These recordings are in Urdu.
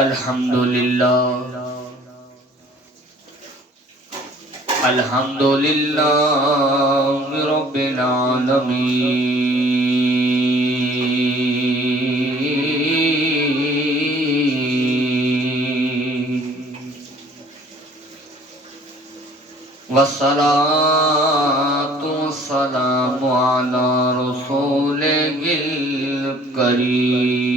الحمدللہ رب العالمین والصلاة والسلام على رسوله الكريم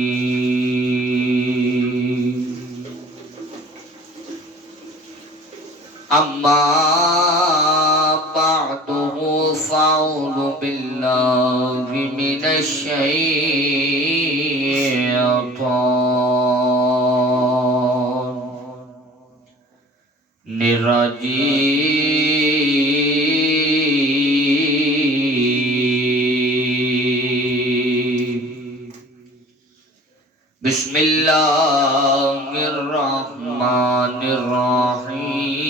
أما بعد فأعوذ بالله من الشيطان الرجيم بسم الله الرحمن الرحيم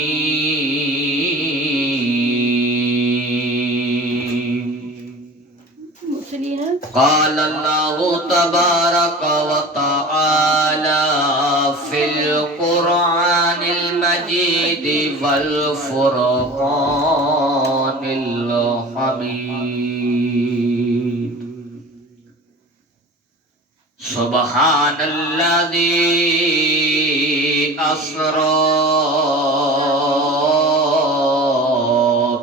قال الله تبارك وتعالى في القرآن المجيد والفرقان الحميد سبحان الذي أسرى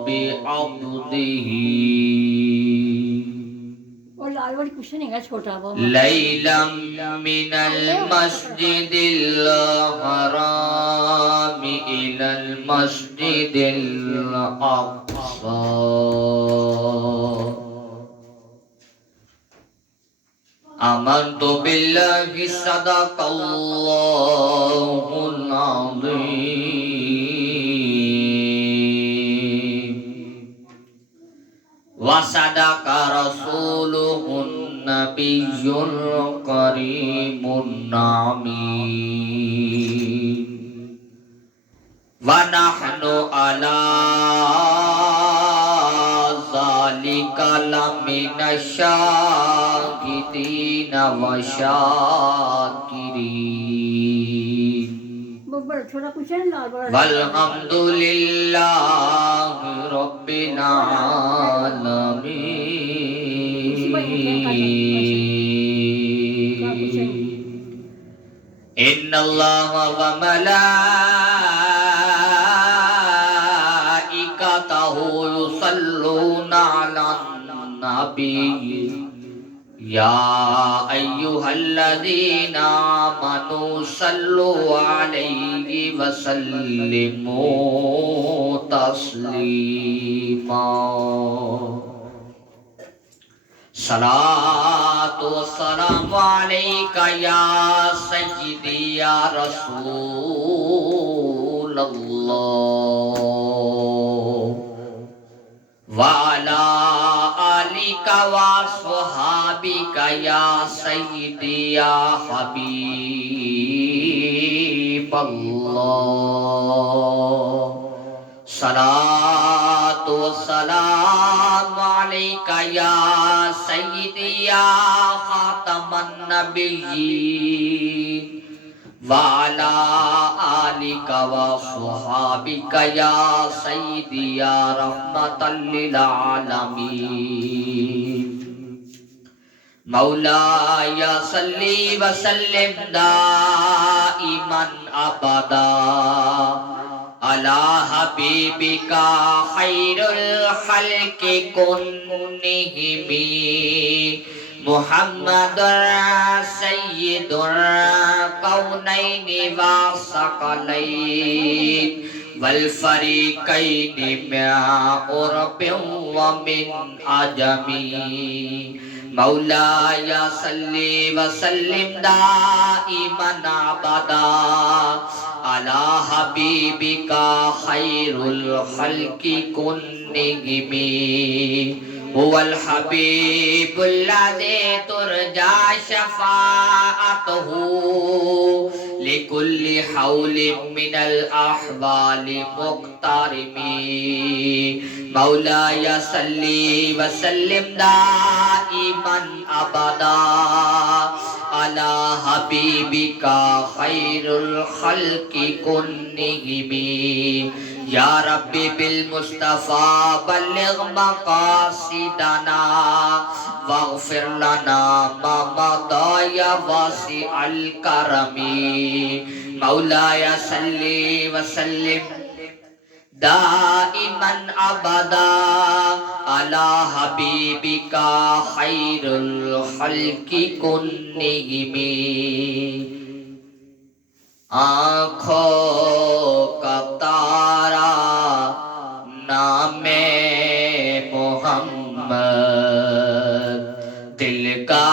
بعبده ليلا من المسجد الحرام إلى المسجد الأقصى آمنت بالله صدق الله العظيم وصدق رسوله النبي الكريم الأمين ونحن على ذلك لمن الشاهدين والشاكرين والحمد لله رب العالمين إن الله وملائكته يصلون على النبي يا أيها الذين آمنوا صلوا عليه وسلموا تسليما صلاة والسلام عليك يا سيدي يا رسول الله وعلى آلك وصحابك يا سيدي يا حبيب الله صلاة والسلام عليك يا سيدي يا خاتم النبيين وعلى آلك وصحابك يا سيدي يا رحمة للعالمين مولاي صل وسلم دائما أبدا على حبيبك خير الخلق كلهم محمد سيد الكونين والثقلين والفريقين من عرب ومن عجم مولاي صل وسلم دائما أبدا على حبيبك خير الخلق كلهم هو الحبيب الذي ترجى شفاعته لكل حول من الأحوال مقترب مولاي صل وسلم دائما أبدا علی حبیبک خیر الخلق كلهم یا ربی بالمصطفى بلغ مقاصدنا واغفر لنا ما مضى یا واسع الکرم مولاي صل وسلم دائما ابدا على حبیبک خیر الخلق كلهم آنکھوں کا تارا نام محمد دل کا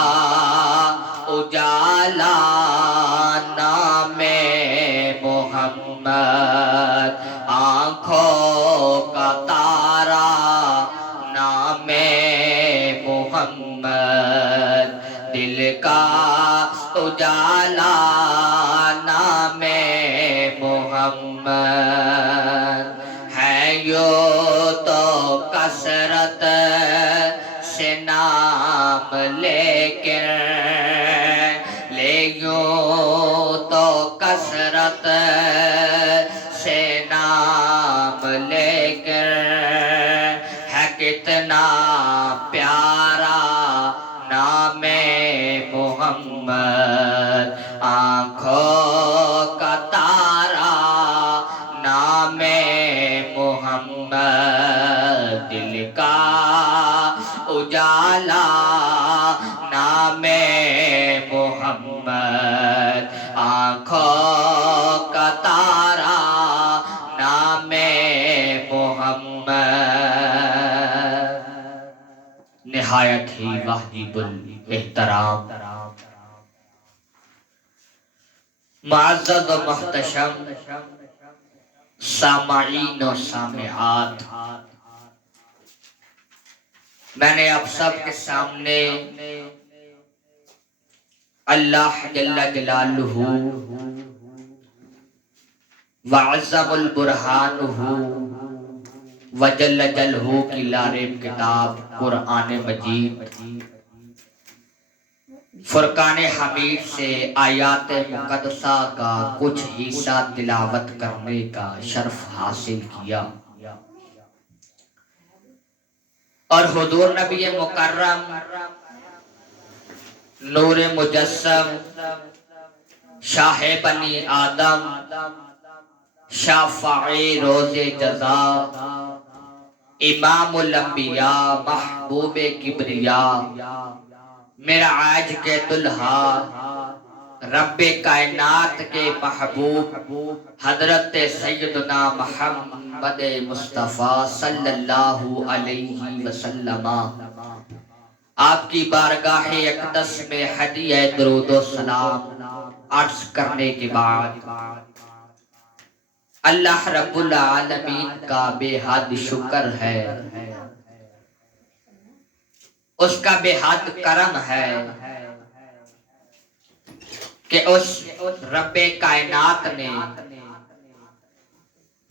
اجالا نام محمد آنکھوں کا تارا نام محمد دل کا اجالا نام محمد ہے یوں تو کثرت سے نام لیکن یوں تو کثرت سے نام لیکن ہے کتنا پیارا نام محمد آنکھوں کا تارا نام محمد دل کا اجالا نام محمد آنکھوں کا تارا نام محمد نہایت ہی واجب الاحترام معزز و محتشم سامعین و سامعات، میں نے آپ سب کے سامنے اللہ جل جلالہ وعظم البرہانہ وجل جلہ کی لاریب کتاب قرآن مجید فرقان حمید سے آیات مقدسہ کا کچھ حصہ تلاوت کرنے کا شرف حاصل کیا، اور حضور نبی مکرم نور مجسم شاہ بنی آدم شافع روز جزا امام الانبیاء محبوب کبریا معراج کے دلہا رب کائنات کے محبوب حضرت سیدنا محمد مصطفیٰ صلی اللہ علیہ وسلم آپ کی بارگاہ اقدس میں ہدیہ درود و سلام عرض کرنے کے بعد اللہ رب العالمین کا بے حد شکر ہے، اس کا بے حد کرم ہے کہ اس رب کائنات نے،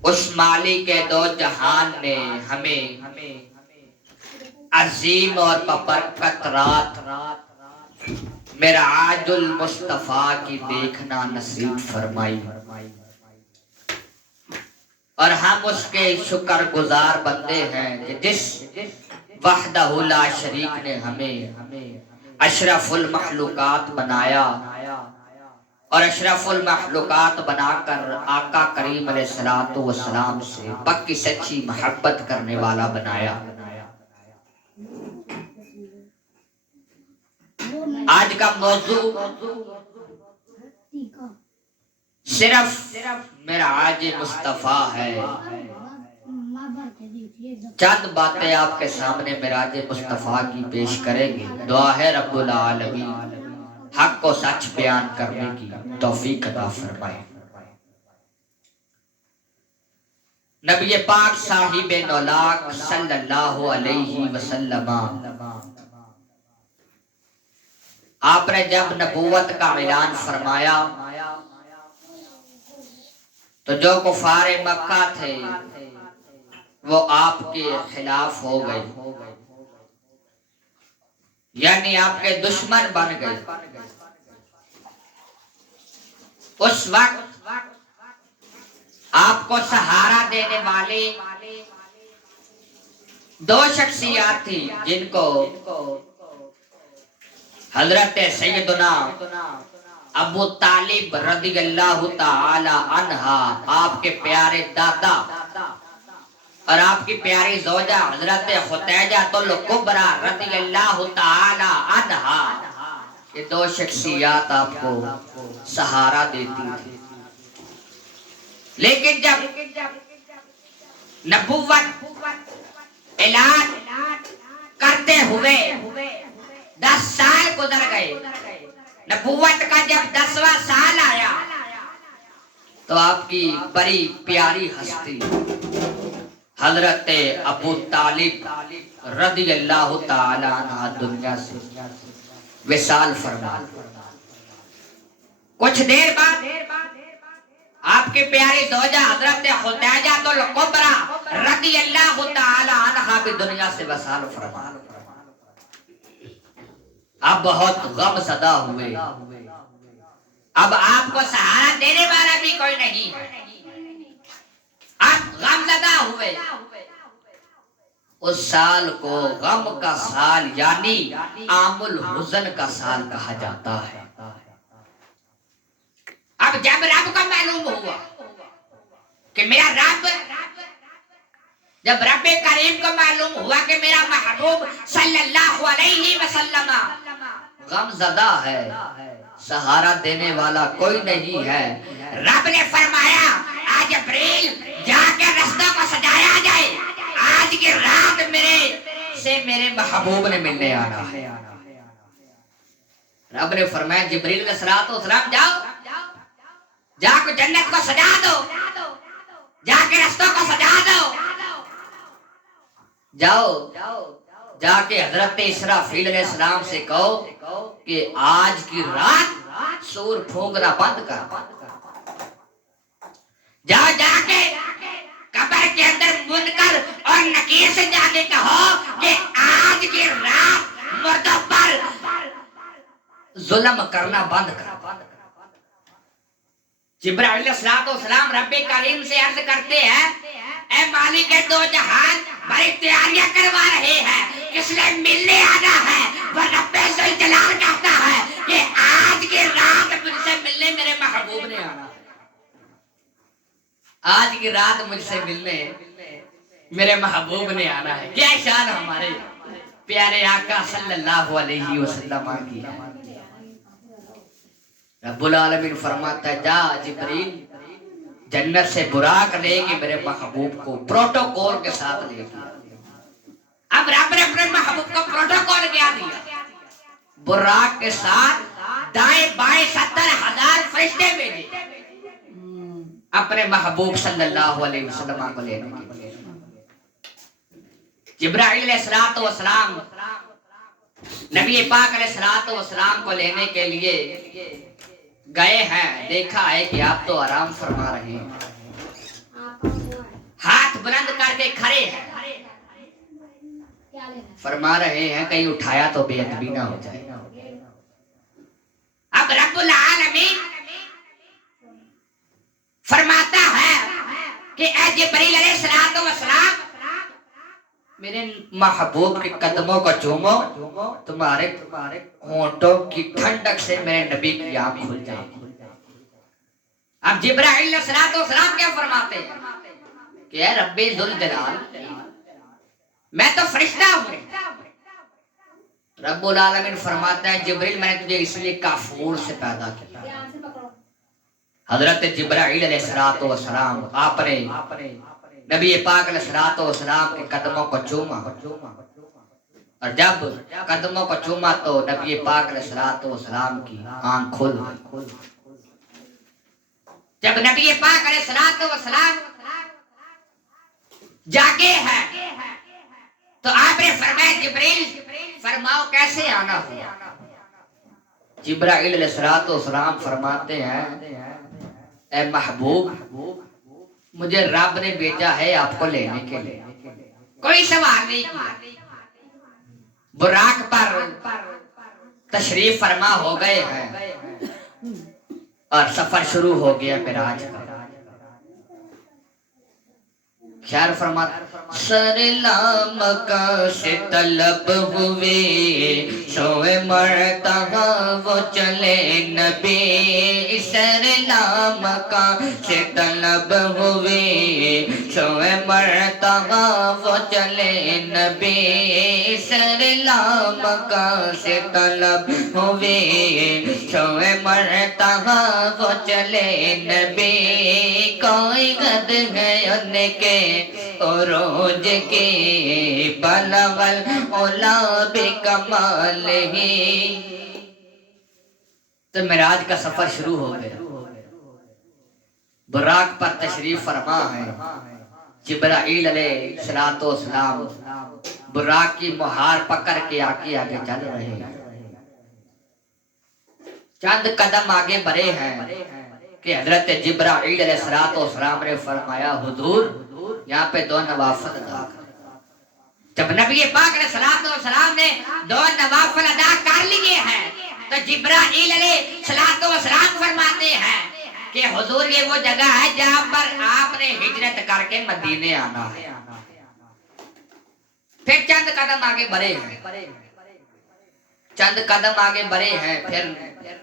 اس مالک دو جہان نے ہمیں عظیم اور ببرکت رات معراج المصطفیٰ کی دیکھنا نصیب فرمائی، اور ہم اس کے شکر گزار بندے ہیں کہ جس وحدہ لا شریک نے ہمیں اشرف المخلوقات بنایا اور اشرف المخلوقات بنا کر آقا کریم علیہ السلام سے پکی سچی محبت کرنے والا بنایا۔ آج کا موضوع صرف معراج مصطفیٰ ہے، چند باتیں آپ کے سامنے معراج مصطفیٰ کی پیش کریں گے، دعا ہے رب العالمین حق کو سچ بیان کرنے کی توفیق عطا فرمائے۔ نبی پاک صاحب نولاک صلی اللہ علیہ وسلم آپ نے جب نبوت کا اعلان فرمایا تو جو کفار مکہ تھے وہ آپ کے خلاف ہو گئے، یعنی آپ کے دشمن بن گئے، اس وقت آپ کو سہارا دینے والی دو شخصیات تھی جن کو حضرت سیدنا ابو طالب رضی اللہ تعالی عنہ آپ کے پیارے دادا اور آپ کی پیاری زوجہ حضرت خدیجہ الکبریٰ رضی اللہ تعالی عنہا، یہ دو شخصیات آپ کو سہارا دیتی تھی. لیکن جب نبوت اعلان کرتے ہوئے 10 سال گزر گئے، نبوت کا جب 10واں سال آیا تو آپ کی بڑی پیاری ہستی حضرت ابو طالب رضی اللہ تعالی عنہ دنیا سے وصال فرما. کچھ دیر بعد آپ کے پیاری زوجہ حضرت خدیجہ الکبریٰ رضی اللہ تعالی عنہ بھی دنیا سے وصال فرما. آپ بہت غم زدہ ہوئے. اب آپ کو سہارا دینے والا بھی کوئی نہیں ہے. آپ غم زدہ ہوئے. اس سال کو غم کا سال یعنی عام الحزن کا سال کہا جاتا ہے. اب جب رب کو معلوم ہوا کہ میرا رب، جب رب کریم کو معلوم ہوا کہ میرا محبوب صلی اللہ علیہ وسلم غم زدہ ہے، سہارا دینے والا کوئی نہیں ہے، رب نے فرمایا آج جبریل جا کے رستوں کو سجایا جائے، آج کی رات میرے محبوب نے ملنے آنا ہے. رب نے فرمایا جبریل علیہ السلام جاؤ، جا کے جنت کو سجا دو، جا کے رستوں کو سجا دو. جاؤ جا کے حضرت اسرافیل علیہ السلام سے کہو کہ آج کی رات سور پھونکنا بند کر. جاؤ جا کے قبر کے اندر منکر اور نکیر سے جا کے کہو کہ آج کی رات مردوں پر ظلم کرنا بند کر. جبرائیل علیہ السلام رب کریم سے عرض کرتے ہیں اے مالک دو جہان، بڑی تیاریاں کروا رہے ہیں، کس نے ملنے آنا ہے. وہ رب ذوالجلال کہتا ہے کہ آج کی رات مجھ سے ملنے میرے محبوب نے آنا ہے. آج کی رات مجھ سے ملنے میرے محبوب نے آنا ہے. کیا شان ہمارے پیارے آقا صلی اللہ علیہ وسلم کی. رب العالمین فرماتا ہے جا جبریل جنت سے براق لے کے میرے محبوب کو پروٹوکول کے ساتھ لے گیا. اب رب نے اپنے محبوب کو پروٹوکول کیا دیا، براق کے ساتھ دائیں بائیں 70,000 فرشتے بھیجے اپنے محبوب صلی اللہ علیہ وسلم کو لینے کے لیے. جبرائیل علیہ السلام نبی پاک علیہ السلام کو لینے کے لیے گئے ہیں. دیکھا ہے کہ آپ تو آرام فرما رہے ہیں، ہاتھ بلند کر کے کھڑے ہیں، فرما رہے ہیں کہیں اٹھایا تو بے ادبی نہ ہو جائے. اب رب العالمین فرماتا ہے کہ اے جبریل علیہ السلام میرے محبوب کے قدموں کو چومو، تمہارے ہونٹوں کی ٹھنڈک سے میرے نبی کی آنکھ کھل جائے. اب جبرائیل علیہ السلام کیا فرماتے ہیں کہ اے رب ذوالجلال میں تو فرشتہ ہوں. رب العالمین فرماتا ہے جبریل میں نے تجھے اس لیے کافور سے پیدا کیا. حضرت جبرائیل علیہ السلام آپ نے نبی پاک علیہ السلام کے قدموں کو چوما، اور جب قدموں کو چوما تو نبی پاک علیہ السلام کی آنکھ کھل. جب نبی پاک علیہ السلام جاگے ہیں تو آپ نے فرمایا جبریل فرماؤ کیسے آنا ہو. جبرائیل علیہ السلام فرماتے ہیں اے محبوب مجھے رب نے بھیجا ہے آپ کو لینے کے لیے، کوئی سوال نہیں کیا. براق پر تشریف فرما ہو گئے ہیں اور سفر شروع ہو گیا معراج کا۔ شاعر فرماتا سر مکہ سے طلب ہوئے شوئے مرتبہ وہ چلے نبی، سر مکہ سے طلب ہوئے شوئے مرتبہ وہ چلے نبی، سر مکہ سے طلب ہوئے شوئے مرتبہ وہ چلے نبی، کوئی قد ہے ان کے عروج کی بلغ العلا بکمال ہی۔ تو معراج کا سفر شروع ہو گیا، براق پر تشریف فرما ہے جبرائیل علیہ السلام، براق کی مہار پکڑ کے آگے آگے چل رہے ہیں۔ چند قدم آگے بڑھے ہیں کہ حضرت جبرائیل علیہ السلام نے فرمایا حضور یہاں پہ دو نوافل ادا کر۔ جب نبی پاک علیہ السلام نے دو نوافل ادا کر لیے ہیں تو جبرائیل علیہ السلام فرماتے ہیں کہ حضور یہ وہ جگہ ہے جہاں پر آپ نے ہجرت کر کے مدینے آنا ہے۔ پھر چند قدم آگے بڑھے ہیں، چند قدم آگے بڑھے ہیں، پھر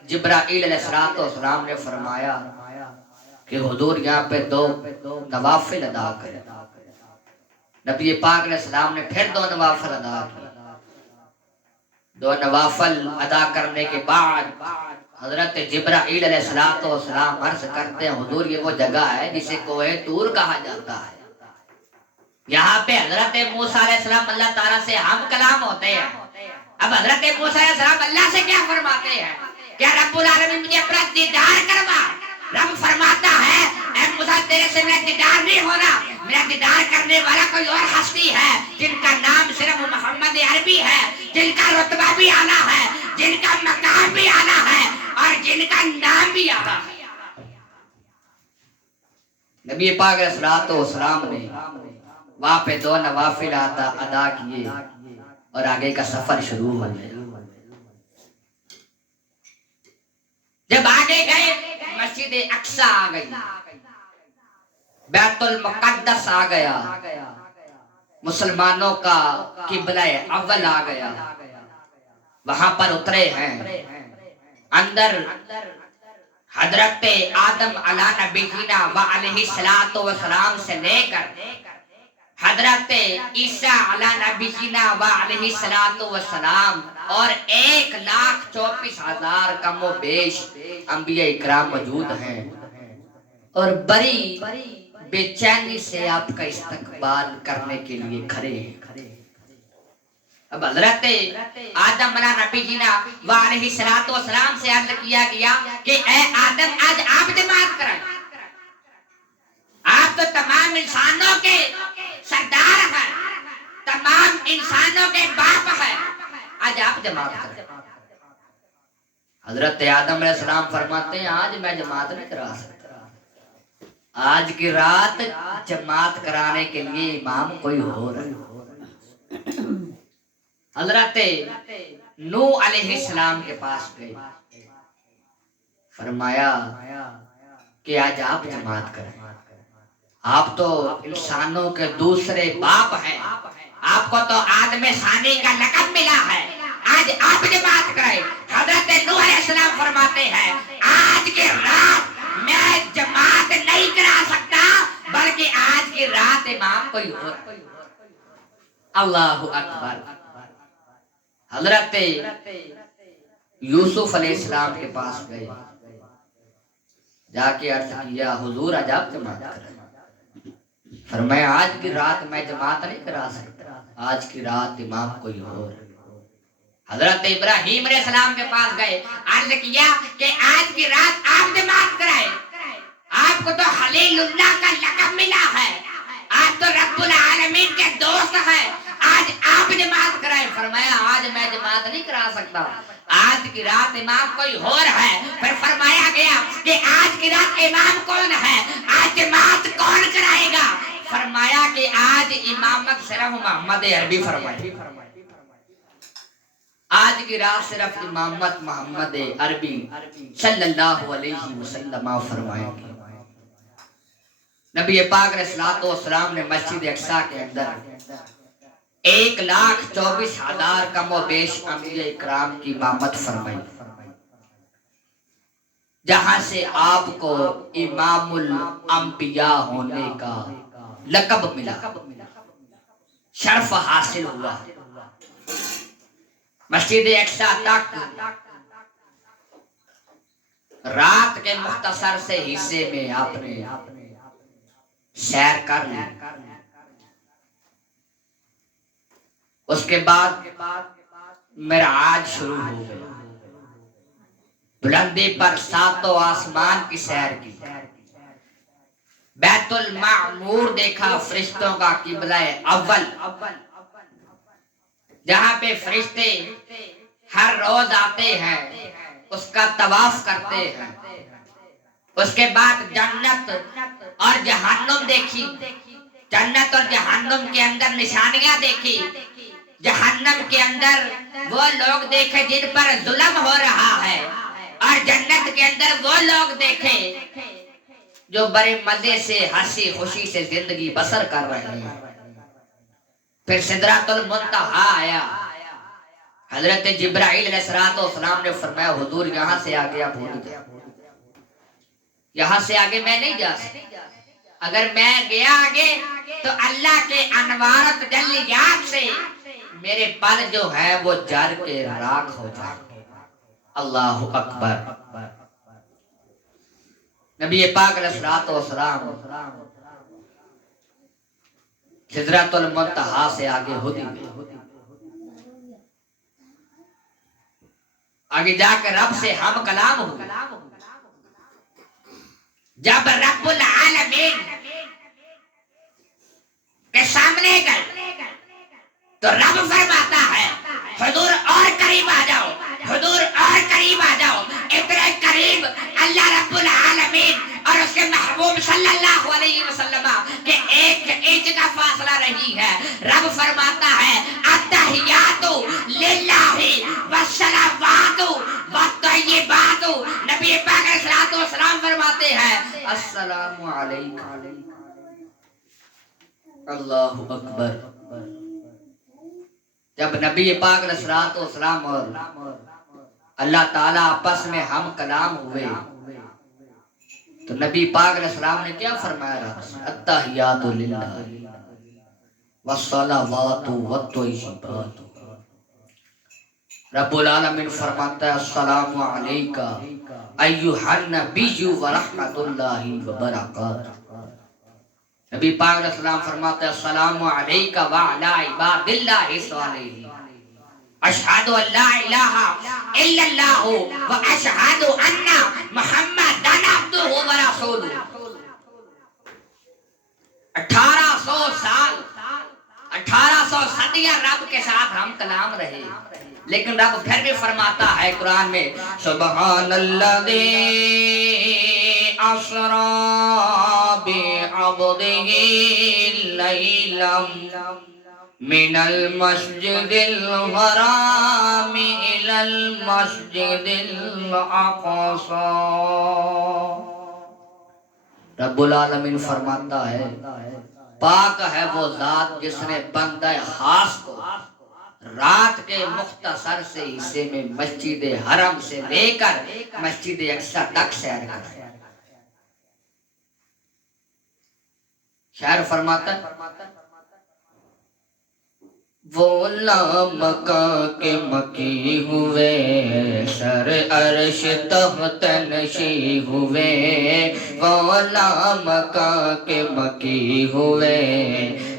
جبرائیل علیہ السلام نے فرمایا کہ حضور یہاں پہ دو نوافل ادا کریں۔ نبی پاک علیہ السلام نے پھر دو نوافل ادا کی۔ دو نوافل ادا کرنے کے بعد حضرت جبرائیل علیہ السلام عرض کرتے ہیں حضور یہ وہ جگہ ہے جسے کوہ طور کہا جاتا ہے، یہاں پہ حضرت موسیٰ علیہ السلام اللہ تعالیٰ سے ہم کلام ہوتے ہیں۔ اب حضرت موسیٰ علیہ السلام اللہ سے کیا فرماتے ہیں؟ کیا رب العالمین مجھے اپنا دیدار کروا؟ رب فرماتا ہے اے موسیٰ تیرے سے میرا دیدار نہیں ہو رہا، میرا دیدار کرنے والا کوئی اور ہستی ہے جن کا نام صرف محمد عربی ہے، جن کا رتبہ بھی اعلیٰ ہے، جن کا مقام بھی اعلیٰ ہے اور جن کا نام بھی اعلیٰ ہے۔ نبی پاک علیہ السلام نے وہاں پہ دو نوافل ادا کیے اور آگے کا سفر شروع ہو گیا۔ جب آگے گئے مسجد اقصی آ گئی، بیت المقدس آ گیا، مسلمانوں کا قبلہ اول آ گیا، وہاں پر اترے ہیں۔ اندر حضرت آدم علیہ نبینا و علیہ السلام سے لے کر حضرت عیسیٰ علیہ نبینا و علیہ السلام اور 1,34,000 کم و بیش انبیاء اکرام موجود ہیں، اور بڑی بے چینی سے آپ کا استقبال کرنے کے لیے کھڑے ہیں۔ اب حضرت آدم علیہ نبینا و علیہ السلام سے عرض کیا گیا کہ اے آدم آج آپ جماعت کریں، آپ تو تمام انسانوں کے سردار ہیں، تمام انسانوں کے باپ ہیں، آج آپ جماعت کریں۔ حضرت آدم علیہ السلام فرماتے ہیں آج میں جماعت نہیں کرا سکتا، آج کی رات جماعت کرانے کے لیے امام کوئی اور ہے۔ حضرت نوح علیہ السلام کے پاس گئے، فرمایا کہ آج آپ جماعت کریں، آپ تو انسانوں کے دوسرے باپ ہیں، آپ کو تو آدم ثانی کا لقب ملا ہے، آج آپ جماعت کریں۔ حضرت نوح علیہ السلام فرماتے ہیں آج کی رات میں جماعت نہیں کرا سکتا بلکہ آج کی رات امام کوئی اور۔ اللہ اکبر۔ حضرت یوسف علیہ السلام کے پاس گئے، جا کے عرض کیا حضور آج آپ جماعت کریں، فرمایا آج کی رات میں جماعت نہیں کرا سکتا، آج کی رات امام کوئی اور۔ حضرت ابراہیم علیہ السلام کے پاس گئے، عرض کیا کہ آج کی رات آپ جماعت کرائے، آپ کو تو خلیل اللہ کا لقب ملا ہے، آپ تو رب العالمین کے دوست ہیں، آج آپ جماعت کرائے۔ فرمایا آج میں جماعت نہیں کرا سکتا، آج کی رات امام کوئی اور ہے۔ پھر فرمایا گیا کہ آج کی رات امام کون ہے، آج جماعت کون کرائے گا؟ فرمایا کہ آج امامت صرف محمد عربی فرمائے، آج کی رات صرف امامت محمد عربی صلی اللہ علیہ وسلم فرمائیں گے۔ نبی پاک علیہ الصلوۃ والسلام نے مسجد اقصی کے اندر 1,24,000 کم و بیش انبیاء اکرام کی امامت فرمائی، جہاں سے آپ کو امام الانبیاء ہونے کا لقب ملا، شرف حاصل ہوا۔ مسجد اقصی تک رات کے مختصر سے حصے میں آپ نے سیر کر لی۔ اس کے بعد معراج شروع ہو گئی، بلندی پر ساتوں آسمان کی سیر کی، بیت المعمور دیکھا، فرشتوں کا قبلہ اول، جہاں پہ فرشتے ہر روز آتے ہیں، اس کا طواف کرتے ہیں۔ اس کے بعد جنت اور جہنم دیکھی، جنت اور جہنم کے اندر نشانیاں دیکھی، جہنم کے اندر وہ لوگ دیکھے جن پر ظلم ہو رہا ہے، اور جنت کے اندر وہ لوگ دیکھے جو بڑے مزے سے ہنسی خوشی سے زندگی بسر کر رہے ہیں۔ پھر سدرۃ المنتہا آیا، حضرت جبرائیل علیہ السلام نے فرمایا حضور یہاں سے آگے آپ بھول گئے، یہاں سے آگے میں نہیں جا سکتا، اگر میں گیا آگے تو اللہ کے انوار تجلیات سے میرے پر جو ہے وہ جر کے راکھ ہو جائے۔ اللہ اکبر۔ نبی پاک علیہ الصلوۃ والسلام سدرۃ المنتہا سے آگے ہوتی گئی، آگے جا کے رب سے ہم کلام ہوئے۔ جب رب العالمین کے سامنے گئے تو رب فرماتا ہے حضور اور قریب آ جاؤ، حضور اور قریب آ جاؤ۔ اتنے قریب اللہ رب العالمین اور اس کے محبوب صلی اللہ علیہ وسلم کے 1 انچ کا فاصلہ نہیں ہے۔ رب فرماتا ہے التحیات للہ والصلوات والطیبات۔ نبی پاک علیہ الصلوۃ والسلام فرماتے ہیں السلام علیکم۔ اللہ اکبر۔ جب نبی پاک علیہ الصلوۃ والسلام اور اللہ تعالیٰ آپس میں ہم کلام ہوئے تو نبی پاک علیہ السلام نے کیا فرمایا؟ التحیات للہ والصلوات والطیبات۔ رب العالمین فرماتا ہے السلام علیکہ ایھا النبی ورحمۃ اللہ وبرکاتہ۔ نبی پاک علیہ السلام فرماتے ہیں السلام علیکہ وعلی عباد اللہ الصالحین، اشہد ان لا الہ الا اللہ واشہد ان محمدن عبدہ ورسولہ۔ 1800 سال، 1800 صدیاں رب کے ساتھ ہم کلام رہے، لیکن رب پھر بھی فرماتا ہے قرآن میں سبحان الذی اسری بعبدہ لیلا من المسجد الحرام الی المسجد الاقصی۔ رب العالمین فرماتا ہے پاک ہے وہ ذات جس نے بندہ خاص کو رات کے مختصر سے حصے میں مسجد حرم سے لے کر مسجد اقصی تک سیر کر۔ شاعر فرماتا ہے وہ لامکہ کے مکی ہوئے، سر عرش تحت نشی ہوئے، وہ لامکہ کے مکی ہوئے،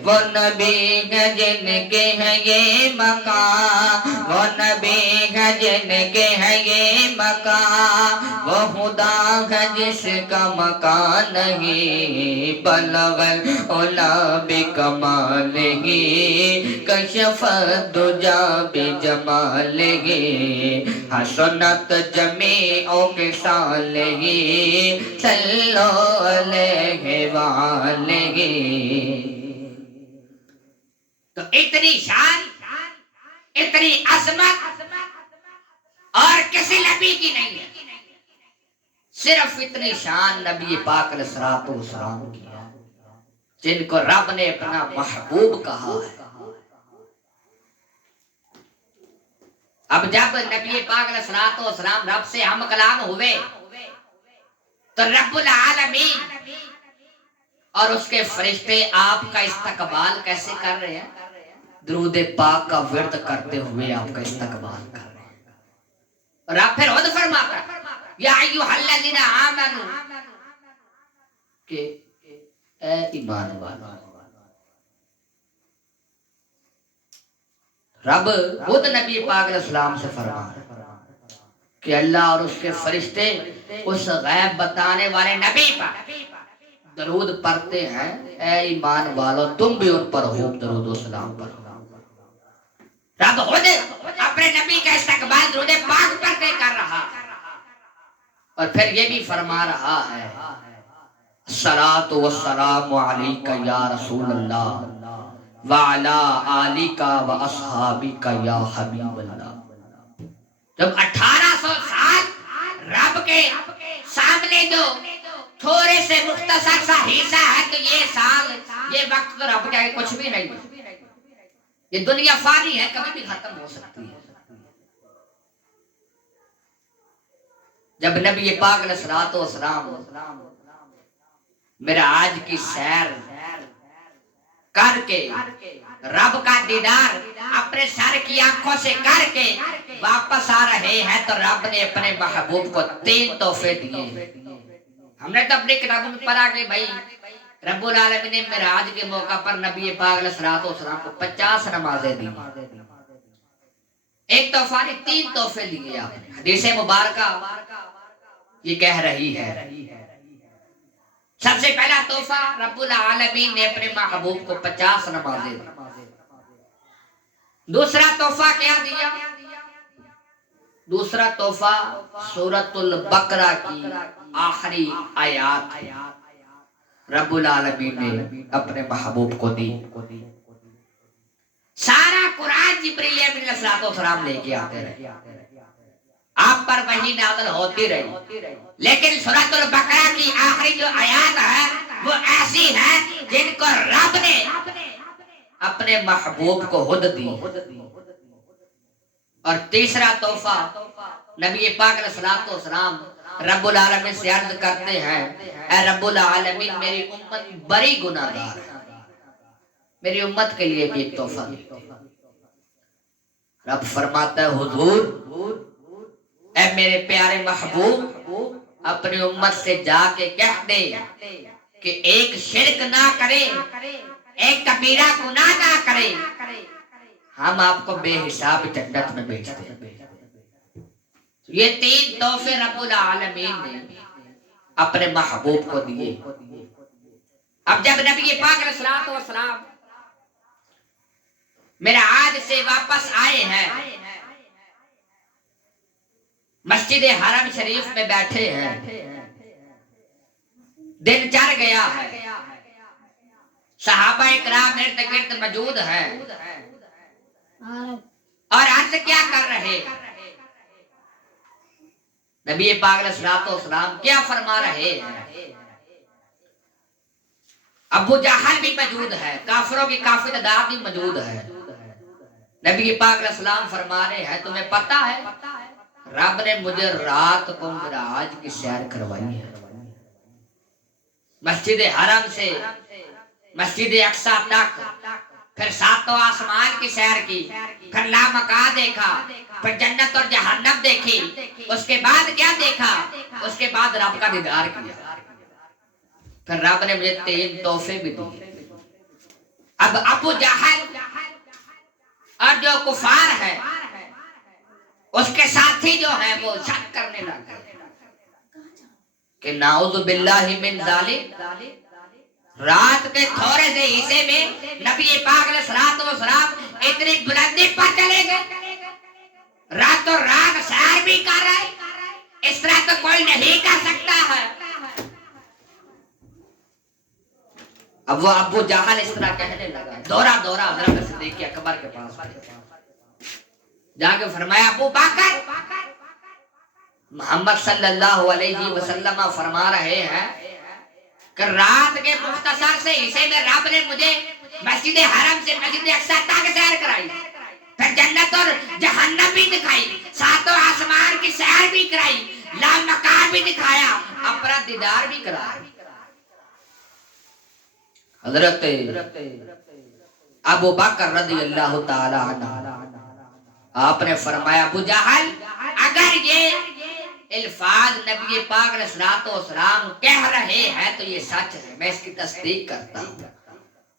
وہ نبی ہے جن کے ہے یہ مقام، وہ نبی ہے جن کے ہے یہ مقام، وہ خدا ہے جس کا مکان نہیں، بلغ العلا بکمالہ کشف الدجی بجمالہ، حسنت جمیع خصالہ صلوا علیہ وآلہ۔ تو اتنی شان، اتنی عظمت اور کسی نبی کی نہیں ہے، صرف اتنی شان نبی پاک علیہ الصلوۃ والسلام کی ہے جن کو رب نے اپنا محبوب کہا ہے۔ اب جب نبی پاک علیہ الصلوۃ والسلام رب سے ہم کلام ہوئے تو رب العالمین اور اس کے فرشتے آپ کا استقبال کیسے کر رہے ہیں؟ درود پاک کا ورد کرتے ہوئے آپ کا استقبال کر رہے ہیں۔ اور آپ پھر خود فرماتا ہے یا ایھا الذین آمنوا کہ اے ایمان والو، رب خود نبی پاک علیہ السلام سے فرما کہ اللہ اور اس کے فرشتے اس غیب بتانے والے نبی پر درود پڑھتے ہیں، اے ایمان والو تم بھی ان پر ہو درود و سلام پڑھو۔ رب خود اپنے نبی کا استقبال درود پاک پر کر رہا اور پھر یہ بھی فرما رہا ہے الصلاۃ والسلام علیک یا رسول اللہ وعلی آلک و اصحابک یا حبیب اللہ۔ جب 1800 سال رب کے سامنے جو تھوڑے سے مختصر سا حصہ ہے تو یہ سال یہ وقت تو رب کے کچھ بھی نہیں ہے، یہ دنیا فانی ہے، کبھی بھی ختم ہو سکتی ہے۔ جب نبی پاک علیہ الصلوۃ والسلام معراج کی سیر کر کے رب کا دیدار اپنے سر کی آنکھوں سے کر کے واپس آ رہے ہیں تو رب نے اپنے محبوب کو 3 تحفے دیے۔ ہم نے تو اپنی کتابوں میں پڑھا کہ بھائی رب العالمین نے معراج کے موقع پر نبی پاک علیہ الصلوۃ والسلام کو 50 نمازیں دی، ایک تحفہ نہیں 3 تحفے دیے آپ نے۔ حدیث مبارکہ یہ کہہ رہی ہے سب سے پہلا تحفہ رب العالمین نے اپنے محبوب کو 50 نمازیں دی۔ دوسرا تحفہ کیا دیا؟ دوسرا تحفہ سورۃ البقرہ کی آخری آیات رب العالمین نے اپنے محبوب کو دی۔ سارا قرآن جبریل امین علیہ الصلوۃ والسلام لے کے آتے رہے، آپ پر وحی نازل ہوتی رہی، لیکن سورۃ البقرہ کی آخری جو آیات ہے وہ ایسی ہے جن کو رب نے اپنے محبوب کو خود دی۔ اور تیسرا تحفہ نبی پاک علیہ الصلوۃ والسلام رب العالمین سے عرض کرتے ہیں اے رب العالمین میری امت بڑی گناہ گار ہے، میری امت کے لیے بھی ایک تحفہ دیتے۔ رب فرماتا ہے حضور اے میرے پیارے محبوب اپنی امت سے جا کے کہہ دے کہ ایک شرک نہ کرے، ایک کبیرہ گناہ نہ کرے، ہم آپ کو بے حساب جنت میں بھیجتے ہیں۔ یہ 3 تحفے رب العالمین نے اپنے محبوب کو دیے۔ اب جب نبی پاک علیہ الصلوۃ والسلام معراج سے واپس آئے ہیں، مسجد حرم شریف میں بیٹھے ہیں، دن چڑھ گیا ہے، صحابہ اکرام ارد گرد موجود ہیں اور عرض کیا کر رہے؟ نبی پاک علیہ الصلوۃ والسلام کیا فرما رہے ہیں؟ ابو جہل بھی موجود ہے، کافروں کی کافی تعداد بھی موجود ہے۔ نبی پاک علیہ السلام فرما رہے ہیں تمہیں پتہ ہے رب نے مجھے رات کو معراج کی سیر کروائی ہے، مسجد حرم سے مسجد اقصی تک، پھر 7 آسمان کی سیر کی، پھر لامکاں دیکھا، پھر جنت اور جہنم دیکھی، اس کے بعد کیا دیکھا؟ اس کے بعد رب کا دیدار کیا، پھر رب نے مجھے 3 تحفے بھی دیے۔ اب ابو جہل اور جو کفار ہے اس کے ساتھی جو ہیں وہ شک کرنے لگے کہ نعوذ باللہ من ذالک، رات کے تھوڑے سے حصے میں نبی پاک علیہ الصلوۃ والسلام اتنی بلندی پر چلے گئے، راتوں رات سیر بھی کر رہے، اس طرح تو کوئی نہیں کر سکتا ہے۔ اب وہ ابو جہل اس طرح کہنے لگا، دورہ حضرت صدیق اکبر کے پاس جا کے فرمایا ابو بکر محمد صلی اللہ علیہ وسلم فرما رہے ہیں کہ رات کے مختصر سے حصے میں رب نے مجھے مسجد حرم سے مسجد اقصی تک سیر کرائی، پھر جنت اور جہنم بھی دکھائی، ساتوں آسمان کی سیر بھی کرائی، لامکان بھی دکھایا، اپنا دیدار بھی کرایا۔ حضرت ابو بکر رضی اللہ تعالی عنہ آپ نے فرمایا ابو جہل اگر یہ الفاظ نبی پاک علیہ الصلوۃ والسلام کہہ رہے ہیں تو یہ سچ ہے، میں اس کی تصدیق کرتا ہوں۔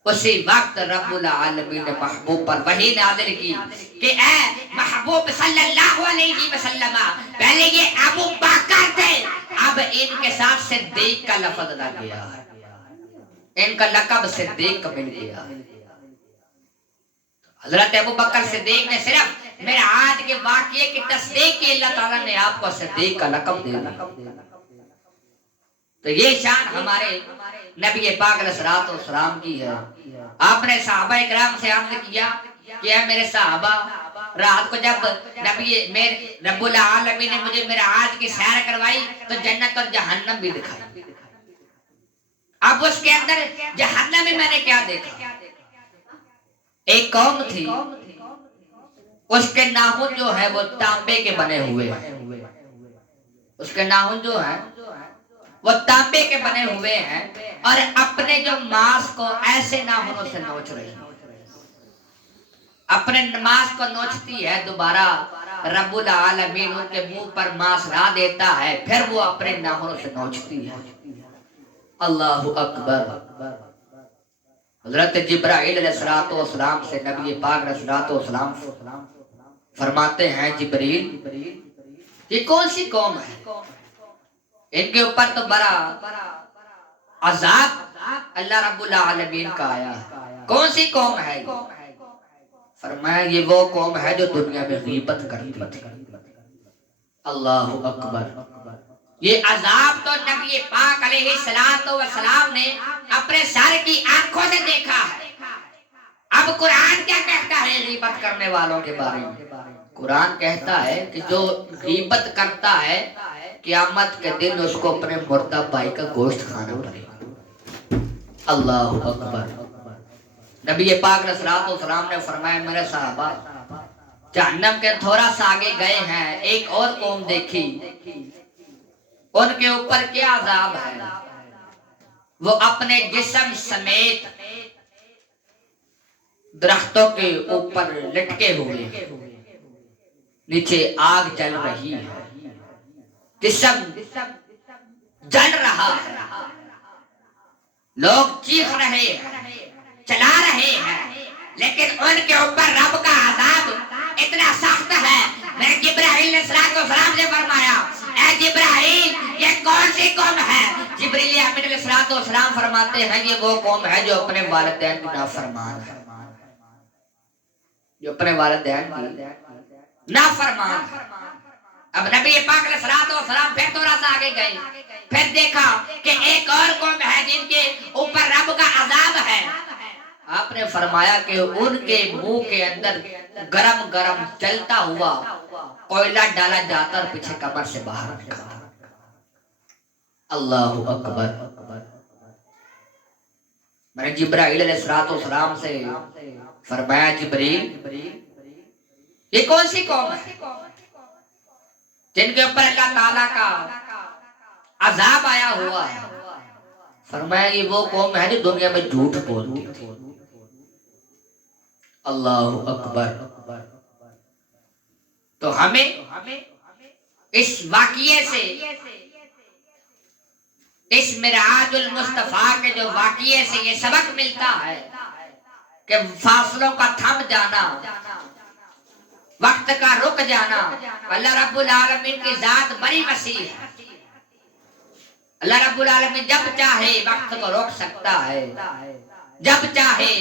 اسی وقت رب العالمین نے محبوب پر وحی نازل کی کہ اے محبوب صلی اللہ علیہ وسلم، پہلے یہ ابو بکر تھے، اب ان کے ساتھ صدیق کا لفظ لگ گیا ہے، ان کا لقب صدیق مل گیا۔ حضرت ابو بکر صدیق نے صرف معراج کے واقعے کی تصدیق کی، اللہ تعالیٰ نے آپ کو صدیق کا لقب دے دیا۔ تو یہ شان ہمارے نبی پاک علیہ الصلوۃ والسلام کی ہے۔ آپ نے صحابہ اکرام سے عرض کیا کہ اے میرے صحابہ، رات کو جب رب العالمین نے مجھے معراج کی سیر کروائی تو جنت اور جہنم بھی دکھائی، اب اس کے اندر جہنم میں نے کیا دیکھا؟ ایک قوم تھی، اس کے ناخن جو ہے وہ تانبے کے بنے ہوئے ہیں، اس کے ناخن جو ہیں وہ تانبے کے بنے ہوئے ہیں، اور اپنے جو ماس کو ایسے ناخنوں سے نوچ رہی ہے، اپنے ماس کو نوچتی ہے، دوبارہ رب العالمین ان کے منہ پر ماس لا دیتا ہے، پھر وہ اپنے ناخنوں سے نوچتی ہے۔ اللہ اکبر۔ حضرت جبرائیل علیہ الصلوۃ والسلام سے نبی پاک علیہ الصلوۃ والسلام فرماتے ہیں جبریل یہ کون سی قوم ہے، ان کے اوپر تو بڑا عذاب اللہ رب العالمین کا آیا ہے، کون سی قوم ہے؟ فرمایا یہ وہ قوم ہے جو دنیا میں غیبت کرتی تھی۔ اللہ اکبر۔ یہ عذاب تو نبی پاک علیہ السلام نے اپنے سر کی آنکھوں سے دیکھا ہے۔ اب قرآن کیا کہتا ہے غیبت کرنے والوں کے بارے میں؟ قرآن کہتا ہے کہ جو غیبت کرتا ہے قیامت کے دن اس کو اپنے مردہ بھائی کا گوشت کھانا پڑے گا۔ اللہ اکبر۔ نبی پاک علیہ الصلوۃ والسلام نے فرمایا میرے صحابہ، جہنم کے تھوڑا سا آگے گئے ہیں، ایک اور قوم دیکھی، ان کے اوپر کیا عذاب ہے؟ وہ اپنے جسم سمیت درختوں کے اوپر لٹکے ہوئے، نیچے آگ جل رہی ہے، جسم جل رہا ہے، لوگ چیخ رہے ہیں، چلا رہے ہیں، لیکن ان کے اوپر رب کا عذاب اتنا سخت ہے۔ میں جبرائیل نے السلام سے فرمایا اے جبرائیل یہ کون سی قوم ہے؟ جبریل امین علیہ السلام فرماتے ہیں یہ وہ قوم ہے جو اپنے والدین کی نافرمان ہے، جو اپنے والدین کی نافرمان ہے۔ اب نبی پاک علیہ السلام پھر تھوڑا سا آگے گئے، پھر دیکھا کہ ایک اور قوم ہے جن کے اوپر رب کا عذاب ہے۔ آپ نے فرمایا کہ ان کے منہ کے اندر گرم گرم جلتا ہوا کوئلہ ڈالا جاتا اور پیچھے کمر سے باہر نکلتا۔ اللہ اکبر۔ میں نے جبرائیل علیہ السلام سے فرمایا جبریل یہ کون سی قوم ہے جن کے اوپر اللہ تعالیٰ کا عذاب آیا ہوا ہے؟ فرمایا یہ وہ قوم ہے جو دنیا میں جھوٹ بولتی تھی۔ اللہ اکبر۔ تو ہمیں اس واقعے سے، اس معراج المصطفیٰ کے جو واقعے سے یہ سبق ملتا ہے کہ فاصلوں کا تھم جانا، وقت کا رک جانا، اللہ رب العالمین کی ذات بڑی وسیع ہے۔ اللہ رب العالمین جب چاہے وقت کو روک سکتا ہے، جب چاہے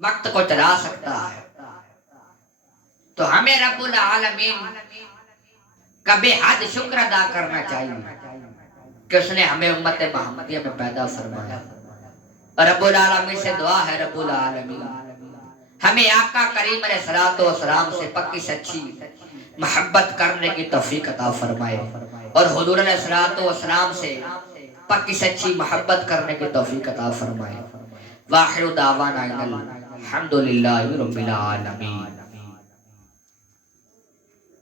وقت کو چلا سکتا ہے۔ تو ہمیں رب العالمین کا بے حد شکر ادا کرنا چاہیے کہ اس نے ہمیں امت محمدیہ میں پیدا فرمایا۔ رب العالمین سے دعا ہے رب العالمین ہمیں آقا کریم علیہ الصلوۃ والسلام سے پکی سچی محبت کرنے کی توفیق عطا فرمائے اور حضور علیہ الصلوۃ والسلام سے پکی سچی محبت کرنے کی توفیق عطا فرمائے۔ واخر دعوانا الحمدللہ رب العالمین۔